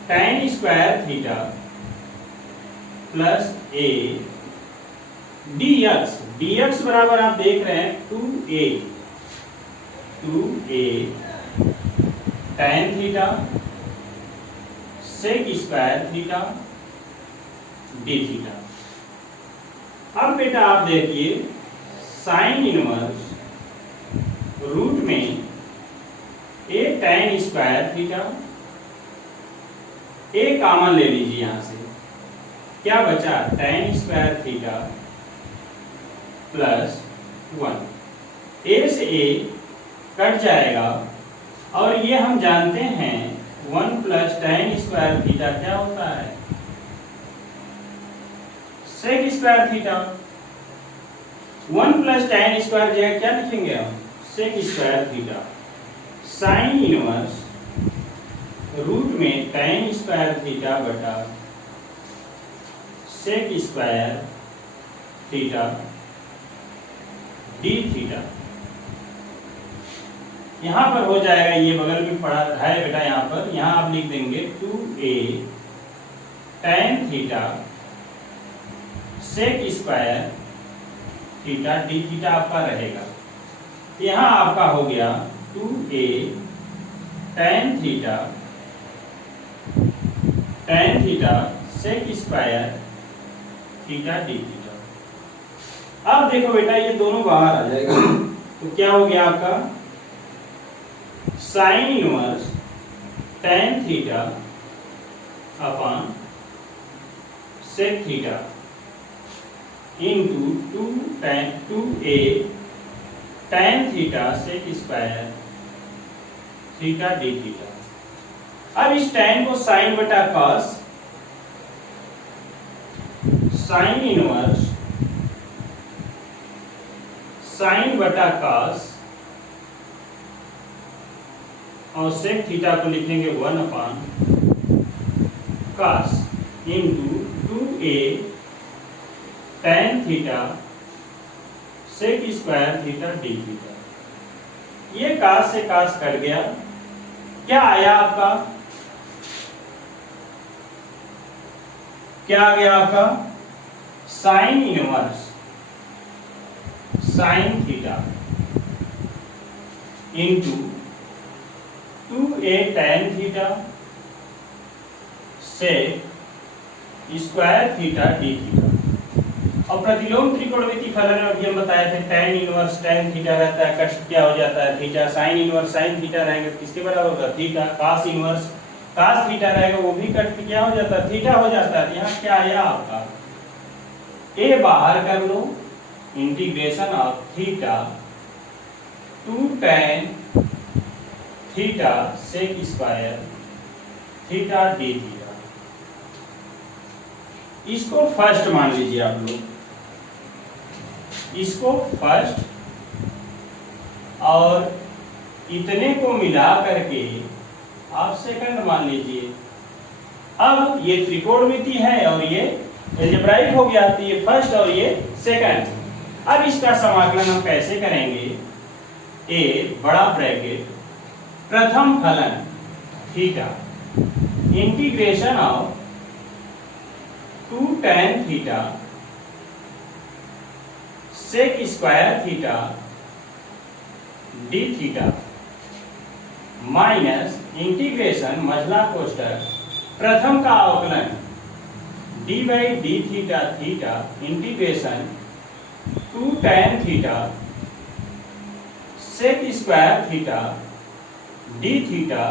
tan square theta plus a dx बराबर आप देख रहे हैं 2a tan theta sec square theta d theta. अब बेटा आप देखिए साइन इनवर्स रूट में a tan square theta, a common ले लीजिए यहां से, क्या बचा tan square theta plus 1, a से a कट जाएगा और ये हम जानते हैं 1 प्लस tan स्क्वायर थीटा क्या होता है sec square theta. 1 plus tan square जगह क्या लिखेंगे हम sec square theta. Sine inverse root में tan स्क्वायर थीटा बटा sec square theta d theta. यहां पर हो जाएगा, ये बगल में पड़ा है बेटा, यहां पर यहां आप लिख देंगे 2a tan theta sec square theta d theta आपका रहेगा। यहां आपका हो गया 2a tan theta sec square theta d theta. अब देखो बेटा ये दोनों बाहर आ जाएगा तो क्या हो गया आपका sine inverse tan theta upon sec theta into 2a tan theta sec square theta d theta. अब इस tan को साइन बटा cos, साइन इनवर्स साइन बटा cos और sec थीटा को लिखेंगे 1 upon cos into 2a tan theta sec square theta d theta. ये cos से cos कट गया, क्या आया आपका, क्या आ गया आपका sign inverse sine theta into 2a tan theta sec square theta d theta. और प्रतिलोम त्रिकोणमिति फलन में अभी हम बताए थे tan इनवर्स tan थीटा रहता है, कट क्या हो जाता है theta, sine inverse sine theta रहेगा किसके बराबर होगा theta, cos inverse cos theta रहेगा वो भी कट के क्या हो जाता है थीटा हो जाता है। यहाँ क्या आया आपका a बाहर कर लो, integration of theta 2 tan theta sec square theta d theta. इसको फर्स्ट मान लीजिए आप लोग, इसको फर्स्ट और इतने को मिला करके आप सेकंड मान लीजिए। अब ये त्रिकोणमिति है और ये अलजेब्राइक हो गया, तो ये फर्स्ट और ये सेकंड। अब इसका समाकलन हम कैसे करेंगे, ए बड़ा ब्रैकेट प्रथम फलन theta integration of 2 tan theta sec square theta d theta minus integration मझला कोष्ठक प्रथम का अवकलन d by d theta theta integration 2 tan theta sec square theta d theta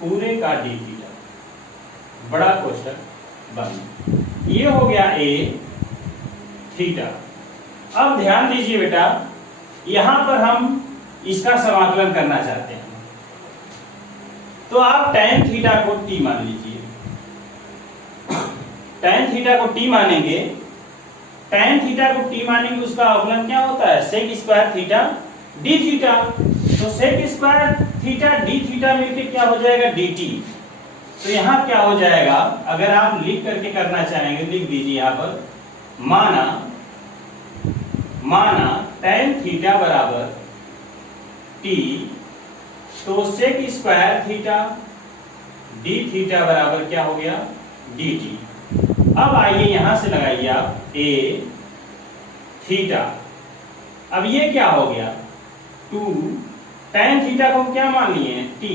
पूरे का d थीटा बड़ा कोष्ठक बंद। ये हो गया a थीटा। अब ध्यान दीजिए बेटा, यहां पर हम इसका समाकलन करना चाहते हैं तो आप tan थीटा को t मान लीजिए। tan थीटा को t मानेंगे, tan थीटा को t मानेंगे, उसका अवकलन क्या होता है sec square theta d theta. तो sec square theta d theta मिलके क्या हो जाएगा dt। तो यहां क्या हो जाएगा, अगर आप लिख करके करना चाहेंगे लिख दीजिए यहां पर, माना tan थीटा बराबर t तो sec square theta d theta बराबर क्या हो गया, डी टी। अब आइए यहां से लगाइए आप ए थीटा। अब ये क्या हो गया, 2 tan थीटा को हम क्या मान लिए हैं, t.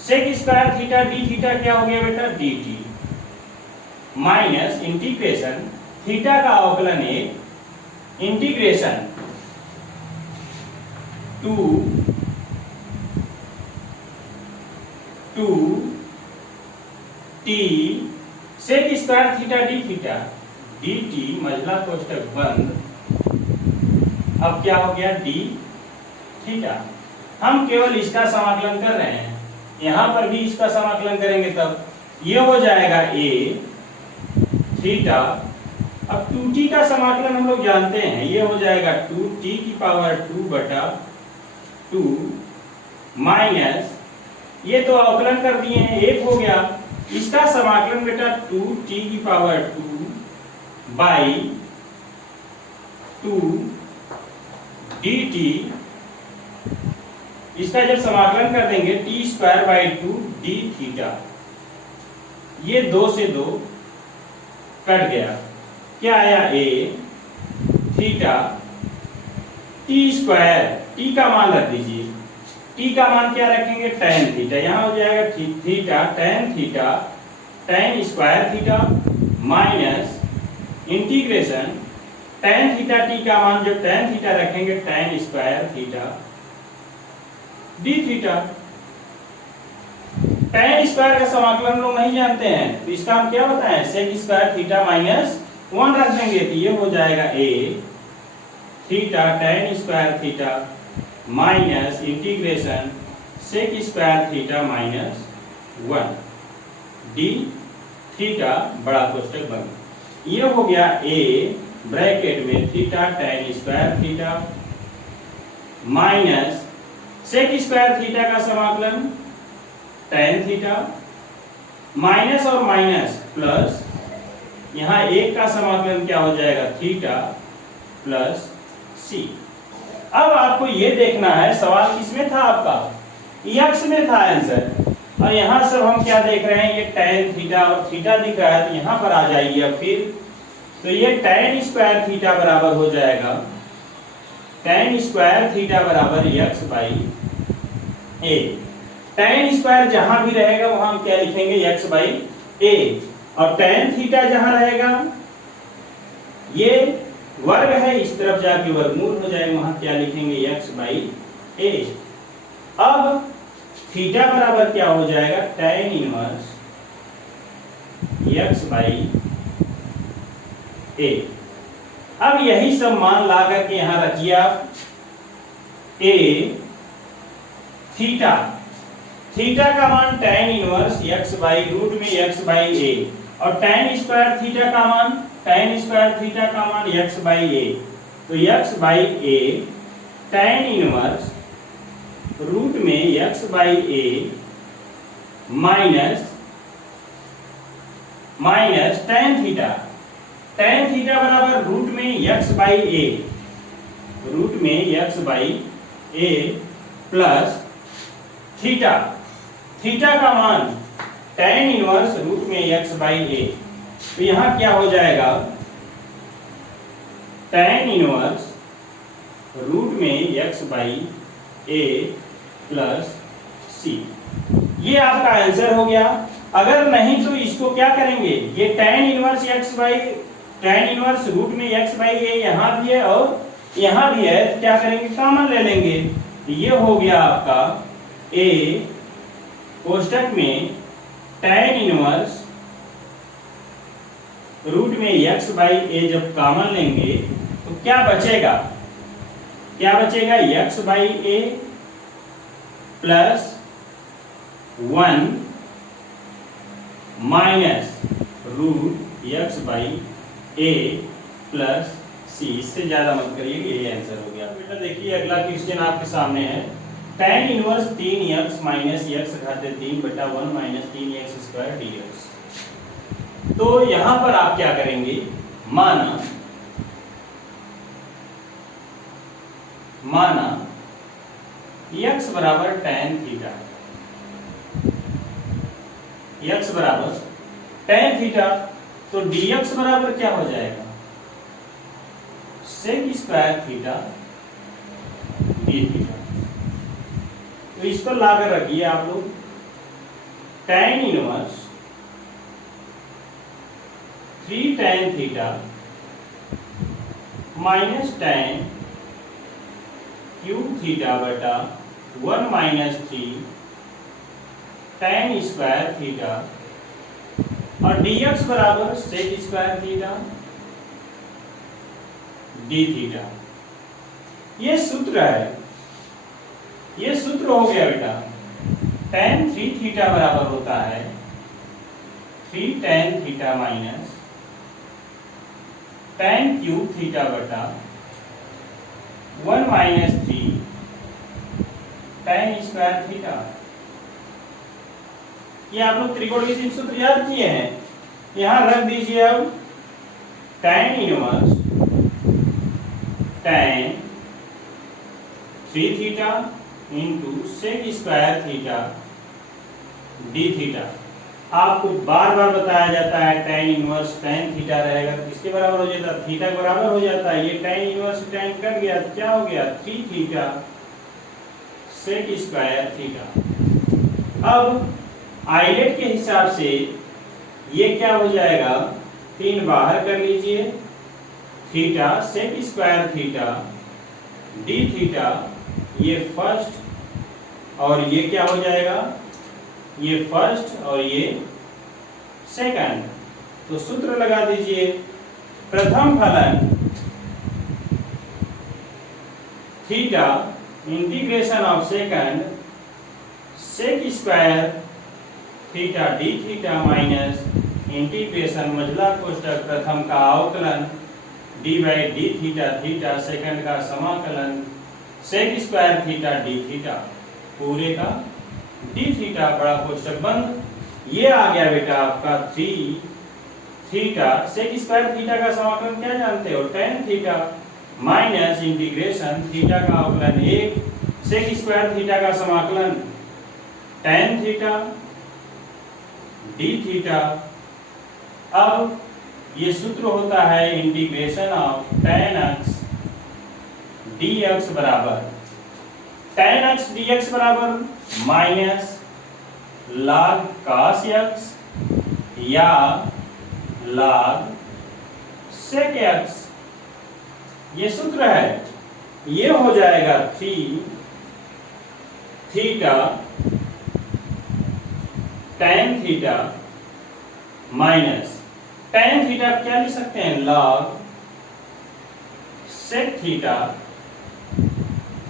Sec square theta d theta क्या हो गया बेटा, d t, minus integration theta का अवकलन एक integration 2 t sec square theta d theta d t मझला कोष्टक बंद। अब क्या हो गया, डी थीटा। हम केवल इसका समाकलन कर रहे हैं, यहां पर भी इसका समाकलन करेंगे तब ये हो जाएगा ए थीटा। अब 2t का समाकलन हम लोग जानते हैं, ये हो जाएगा 2t की पावर 2 बटा 2 माइनस, ये तो अवकलन कर दिए हैं, एक हो गया। इसका समाकलन बेटा 2t की पावर 2 बाई 2 dt। इसका जब समाकलन कर देंगे t square by 2 D theta, ये 2 से 2 कट गया, क्या आया, ए थीटा टी स्क्वायर, टी का मान रख दीजिए, टी का मान क्या रखेंगे, tan थीटा। यहां हो जाएगा theta tan theta tan square theta minus integration tan theta T का मान जब tan थीटा रखेंगे tan square theta d theta. tan square का समाकलन लोग नहीं जानते हैं, तो इसका हम क्या बताएं, सेक स्क्वायर थीटा माइनस 1 रख देंगे, तो ये हो जाएगा a theta tan square theta minus integration sec square theta minus 1 d theta बड़ा कोष्टक बंद। ये हो गया ए ब्रैकेट में theta tan square theta minus sec square theta का समाकलन tan थीटा माइनस और माइनस प्लस, यहां एक का समाकलन क्या हो जाएगा, थीटा प्लस सी। अब आपको यह देखना है सवाल किसमें था आपका, यक्स में था आंसर, और यहां सब हम क्या देख रहे हैं, ये tan थीटा और थीटा दिख रहा है, तो यहां पर आ जाइए अब फिर, तो ये tan स्क्वायर थीटा बराबर हो जाएगा tan स्क्वायर थीटा बराबर x by a. tan square जहां भी रहेगा वहां हम क्या लिखेंगे, x बाई ए, और tan थीटा जहां रहेगा ये वर्ग है, इस तरफ जाके वर्गमूल हो जाएगा, वहां क्या लिखेंगे, x बाई ए। अब थीटा बराबर क्या हो जाएगा, tan इनवर्स x बाई ए। अब यही सब मान ला करके यहां रखिए आप, ए थीटा, थीटा का मान tan inverse x by root में x बाई ए, और tan स्क्वायर थीटा का मान, tan स्क्वायर थीटा का मान x बाई ए, तो x by a tan inverse root में x by a minus minus tan theta, tan theta बराबर root में x बाई ए, रूट में x by A plus theta, theta का मान tan inverse root में x by a, तो यहां क्या हो जाएगा, tan इनवर्स रूट में x by A plus c. ये आपका आंसर हो गया। अगर नहीं तो इसको क्या करेंगे, ये tan inverse x by, tan inverse root में x बाई ए यहां भी है और यहां भी है, तो क्या करेंगे, कॉमन ले लेंगे, ये हो गया आपका a कोष्टक में tan इनवर्स रूट में x बाई ए जब कॉमन लेंगे तो क्या बचेगा, क्या बचेगा, x by A plus 1 minus root x by A plus c. इससे ज्यादा मत करिए, ये आंसर हो गया। बेटा देखिए अगला क्वेश्चन आपके सामने है, tan inverse 3x minus x घाते 3 बटा 1 माइनस 3x स्क्वायर dx। तो यहां पर आप क्या करेंगे, माना x बराबर tan थीटा, x बराबर tan थीटा, तो dx बराबर क्या हो जाएगा? sec square theta d theta. तो इस पर लाकर रखिए आप लोग tan inverse 3 tan theta minus tan cube theta बटा 1 माइनस 3 tan स्क्वायर थीटा, और dx बराबर sec square theta d theta. ये सूत्र है, ये सूत्र हो गया बेटा। tan 3 थीटा बराबर होता है 3 tan theta minus tan cube theta बटा 1 माइनस 3 tan स्क्वायर थीटा। ये आप लोग त्रिकोणमितीय सूत्र याद किए हैं, यहां रख दीजिए। अब tan inverse tan 3 theta into sec square theta d theta. आपको बार बार बताया जाता है tan इनवर्स tan थीटा रहेगा तो किसके बराबर हो जाता है? थीटा के बराबर हो जाता है। ये tan इनवर्स tan कट गया, क्या हो गया? 3 थीटा सेक स्क्वायर थीटा। अब आइलेट के हिसाब से ये क्या हो जाएगा? 3 बाहर कर लीजिए, theta sec square theta d theta, ये फर्स्ट और ये क्या हो जाएगा? ये फर्स्ट और ये सेकंड। तो सूत्र लगा दीजिए। प्रथम फलन theta integration of second sec square theta d theta minus integration मझला कोष्ठक प्रथम का अवकलन d by d theta theta second का समाकलन sec square theta d theta पूरे का d थीटा बड़ा कोष्ठक बंद। ये आ गया बेटा आपका 3 थीटा सेक स्क्वायर थीटा का समाकलन क्या जानते हो? tan theta minus integration theta का अवकलन 1 सेक स्क्वायर थीटा का समाकलन tan थीटा d थीटा। अब ये सूत्र होता है integration of tan x dx बराबर tan x dx बराबर माइनस log cos x या log sec x। ये सूत्र है, ये हो जाएगा 3 theta tan theta minus tan theta क्या लिख सकते हैं? log sec theta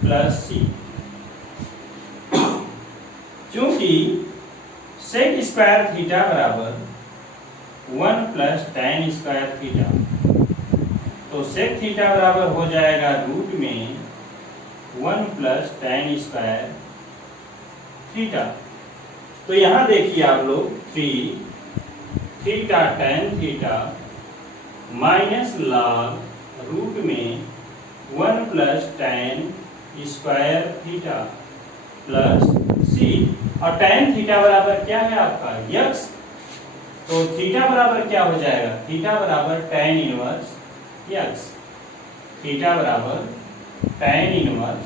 plus c। क्योंकि sec स्क्वायर थीटा बराबर 1 प्लस tan स्क्वायर थीटा, तो sec थीटा बराबर हो जाएगा रूट में 1 प्लस tan स्क्वायर थीटा। तो यहां देखिए आप लोग 3 theta tan theta minus log root में 1 plus tan square theta plus c, और tan थीटा बराबर क्या है आपका? x। तो थीटा बराबर क्या हो जाएगा? थीटा बराबर tan इनवर्स x, थीटा बराबर tan इनवर्स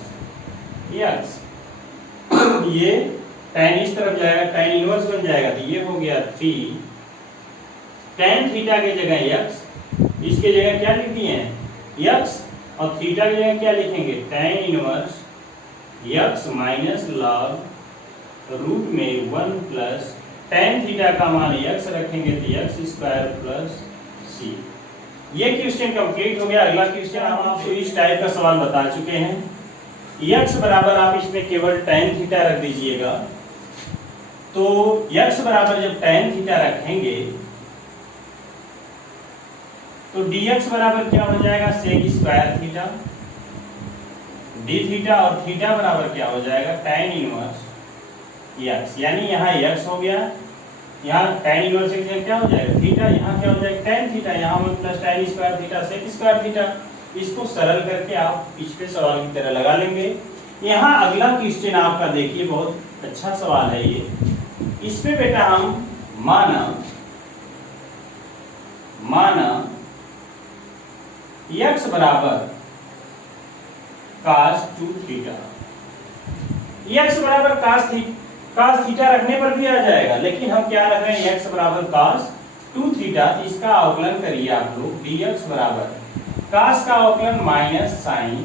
x। ये tan इस तरफ जाएगा, tan इनवर्स बन जाएगा, तो ये हो गया 3 tan थीटा की जगह x, इसके जगह क्या लिख दिए हैं? x, और थीटा की जगह क्या लिखेंगे? tan inverse x minus log root में 1 प्लस tan थीटा का मान x रखेंगे तो x स्क्वायर प्लस c। ये क्वेश्चन कंप्लीट हो गया। अगला क्वेश्चन हम आपको इस टाइप का सवाल बता चुके हैं। x बराबर आप इसमें केवल tan थीटा रख दीजिएगा, तो x बराबर जब tan थीटा रखेंगे तो dx बराबर क्या हो जाएगा? Sec square theta d theta, और थीटा बराबर क्या हो जाएगा? tan inverse x। यानी यहाँ x हो गया, यहाँ tan इनवर्स x क्या हो जाएगा? थीटा, यहाँ क्या हो जाएगा? tan थीटा, यहाँ 1 plus tan square theta sec square theta. इसको सरल करके आप पिछले सवाल की तरह लगा लेंगे। यहाँ अगला क्वेश्चन आपका देखिए, बहुत अच्छा सवाल है ये। इस पे बेटा हम माना x बराबर cos 2 थीटा, x बराबर cos थीटा रखने पर भी आ जाएगा, लेकिन हम क्या रख रहे हैं, x बराबर cos 2 थीटा। तो इसका अवकलन करिए आप लोग, dx बराबर cos का अवकलन minus sine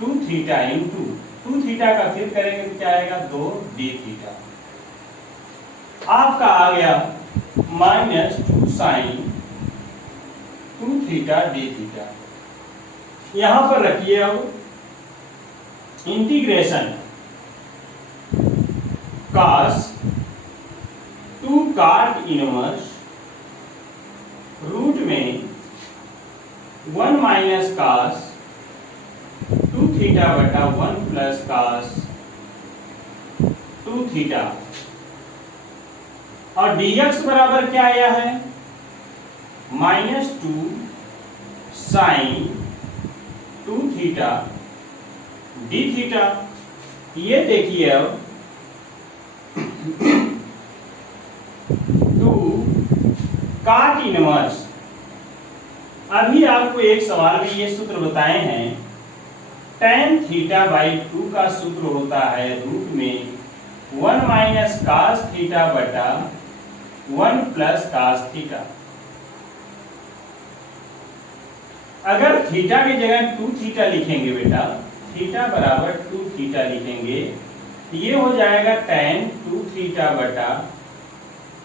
2 theta into 2 theta का फिर करेंगे तो क्या आएगा, 2 d थीटा। आपका आ गया minus 2 sine 2 theta d theta. यहां पर रखिए अब integration cos 2 cot inverse root में 1 माइनस cos 2 थीटा बटा 1 प्लस cos 2 थीटा। और dx बराबर क्या आया है, minus 2 sine 2 theta d theta. ये देखिए अब 2 cot इनवर्स, अभी आपको एक सवाल में ये सूत्र बताए हैं, tan थीटा बाई 2 का सूत्र होता है रूट में 1 माइनस cos थीटा बटा 1 प्लस cos थीटा। अगर थीटा की जगह 2 थीटा लिखेंगे बेटा, थीटा बराबर 2 थीटा लिखेंगे, ये हो जाएगा tan 2 थीटा बटा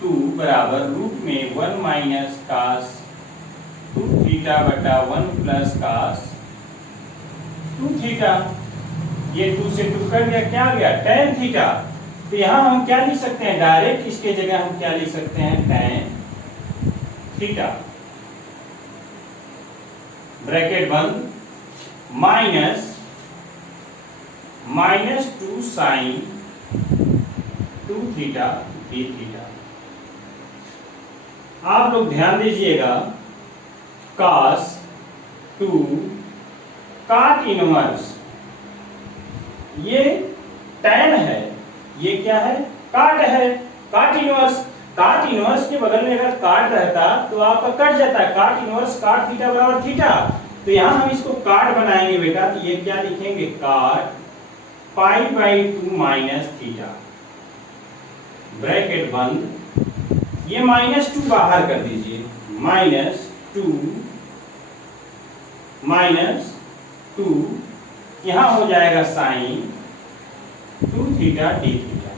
2 बराबर रूट में 1 माइनस cos 2 थीटा बटा 1 प्लस cos 2 थीटा। ये 2 से 2 कट गया, क्या आ गया, tan थीटा। तो यहां हम क्या लिख सकते हैं, डायरेक्ट इसके जगह हम क्या लिख सकते हैं, tan थीटा ब्रैकेट बंद minus 2 sine 2 theta d theta. आप लोग ध्यान दीजिएगा, cos 2 cot इनवर्स, ये tan है, ये क्या है, काट है, काट इनवर्स। काट इनवर्स के बगल में अगर काट रहता तो आपका कट जाता है, काट इनवर्स काट थीटा बराबर थीटा। तो यहां हम इसको काट बनाएंगे बेटा, तो ये क्या लिखेंगे, काट pi by 2 minus theta bracket बंद। ये माइनस 2 बाहर कर दीजिए, माइनस 2 यहां हो जाएगा साइन 2 थीटा d थीटा।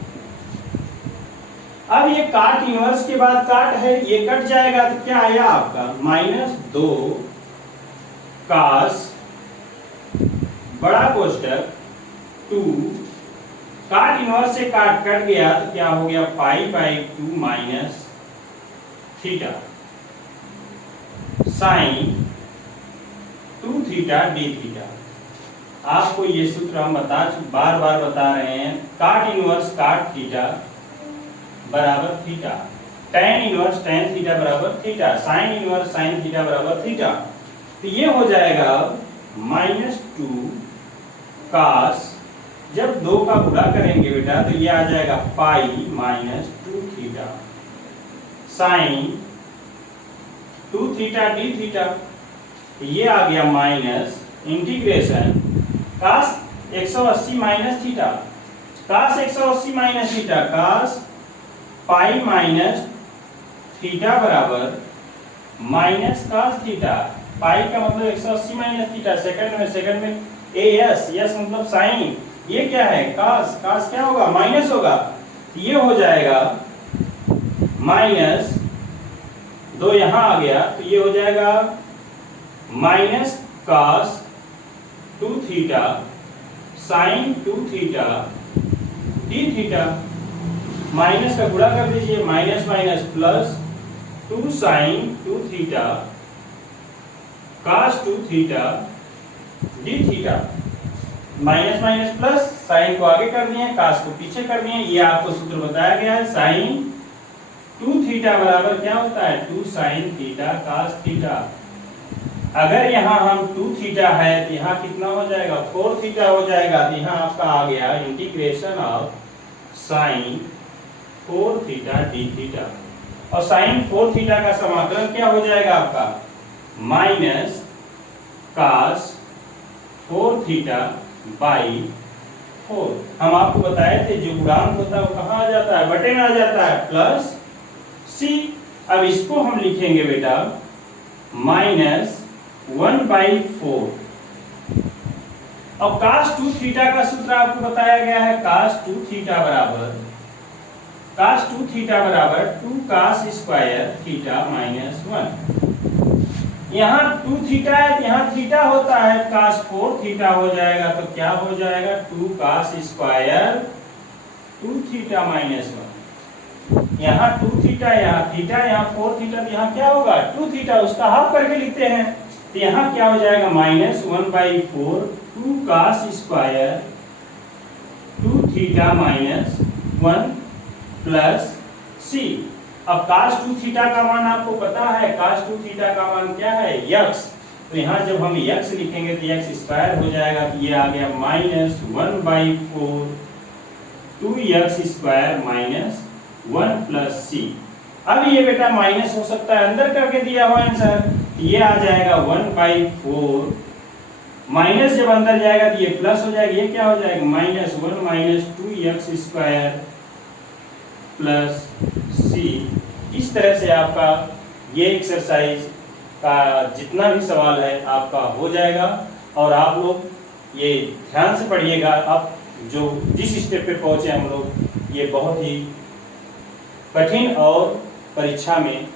अब ये काट इनवर्स के बाद काट है, ये कट जाएगा तो क्या आया आपका, माइनस 2 cos बड़ा कोष्टक 2 काट इनवर्स से काट कट गया तो क्या हो गया, pi by 2 minus theta sine 2 theta d theta. आपको ये सूत्र हम बार बार बता रहे हैं, काट इनवर्स काट थीटा बराबर theta, tan inverse tan theta बराबर theta, sine inverse sine theta बराबर थीटा। तो ये हो जाएगा माइनस 2 cos, जब 2 का गुणा करेंगे बेटा तो ये आ जाएगा pi minus 2 theta sine 2 theta d theta. ये आ गया minus integration cos 180 minus theta, cos 180 minus theta, cos pi minus theta बराबर माइनस cos थीटा। पाई का मतलब 180 माइनस थीटा, सेकंड में एस, यस मतलब साइन, ये क्या है cos, cos क्या होगा, माइनस होगा। ये हो जाएगा माइनस 2 यहां आ गया तो ये हो जाएगा minus cos 2 theta sine 2 theta d theta. Minus का गुणा कर दीजिए, minus minus plus 2 sine 2 theta cos 2 theta d theta. Minus minus plus, sine को आगे कर दिए, cos को पीछे कर दिए। ये आपको सूत्र बताया गया है, साइन 2 थीटा बराबर क्या होता है, 2 साइन थीटा cos थीटा। अगर यहाँ हम 2 थीटा है तो यहाँ कितना हो जाएगा 4 थीटा हो जाएगा। तो यहाँ आपका आ गया integration of sign 4 theta d theta. और साइन 4 थीटा का समाकलन क्या हो जाएगा आपका माइनस कास 4 थीटा बाई 4। हम आपको बताए थे जो गुणांक होता है वो कहाँ आ जाता है बटे में आ जाता है प्लस सी। अब इसको हम लिखेंगे बेटा माइनस 1/4। और cos 2 थीटा का सूत्र आपको बताया गया है cos 2 थीटा बराबर 2 cos स्क्वायर थीटा माइनस 1। यहाँ 2 थीटा है तो यहाँ थीटा होता है cos 4 थीटा हो जाएगा। तो क्या हो जाएगा 2 cos स्क्वायर 2 थीटा माइनस 1। यहाँ 2 थीटा यहाँ थीटा यहाँ 4 थीटा। तो यहाँ क्या होगा 2 थीटा उसका हाफ करके लिखते हैं। तो यहाँ क्या हो जाएगा minus 1/4 2 cos square 2 theta minus 1 plus c. अब cos 2 थीटा का मान आपको पता है cos 2 थीटा का मान क्या है x। तो यहाँ जब हम x लिखेंगे तो x स्क्वायर हो जाएगा। तो ये आ गया minus 1/4 2x square minus 1 plus c. अब ये बेटा माइनस हो सकता है अंदर करके दिया हुआ आंसर। ये आ जाएगा 1/4 माइनस जब अंदर जाएगा तो ये प्लस हो जाएगा। ये क्या हो जाएगा minus 1 minus 2x square plus c. इस तरह से आपका ये एक्सरसाइज का जितना भी सवाल है आपका हो जाएगा। और आप लोग ये ध्यान से पढ़िएगा। अब जो जिस स्टेप पे पहुंचे हम लोग ये बहुत ही कठिन और परीक्षा में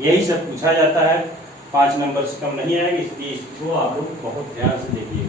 यही सब पूछा जाता है। 5 नंबर से कम नहीं आएगा, इसलिए इसको आप लोग बहुत ध्यान से देखिए।